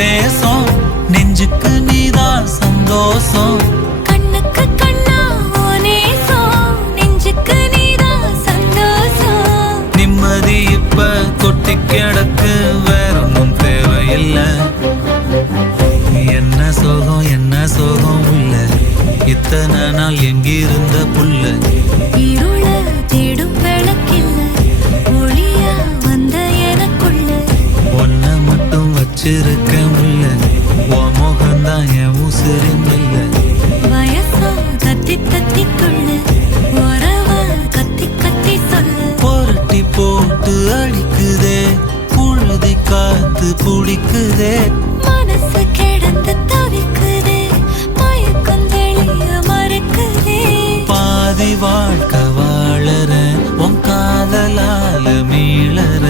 நேசம் நெஞ்சுக்கு நீதான் சந்தோஷம் கண்ணுக்கு கண்ணா ஓ நேசம் நெஞ்சுக்கு நீதான் சந்தோஷம் நிம்மதி இப்ப கொட்டி கிடக்கு வேற ஒன்றும் தேவையில்லை என்ன சோகம் உள்ள இத்தனை நாள் எங்கிருந்த புல்ல இருள தேடும் விளக்கில்ல ஒளியா வந்த எனக்குள்ள ஒன்ன மட்டும் வச்சிருக்க முல்ல உன் முகம்தான் என் உசிரின் இல்ல வயசோ தத்தி தத்திக்குள்ள உறவ கத்தி கத்தி சொல்ல புரட்டி போட்டு அடிக்குதே புழுதி காத்து பிடிக்குதே மனசு கிடந்து தவிக்குதே மயக்கம் தெளிய மறுக்குதே பாதி வாழ்க்கை வாழற உன் காதலால மீளற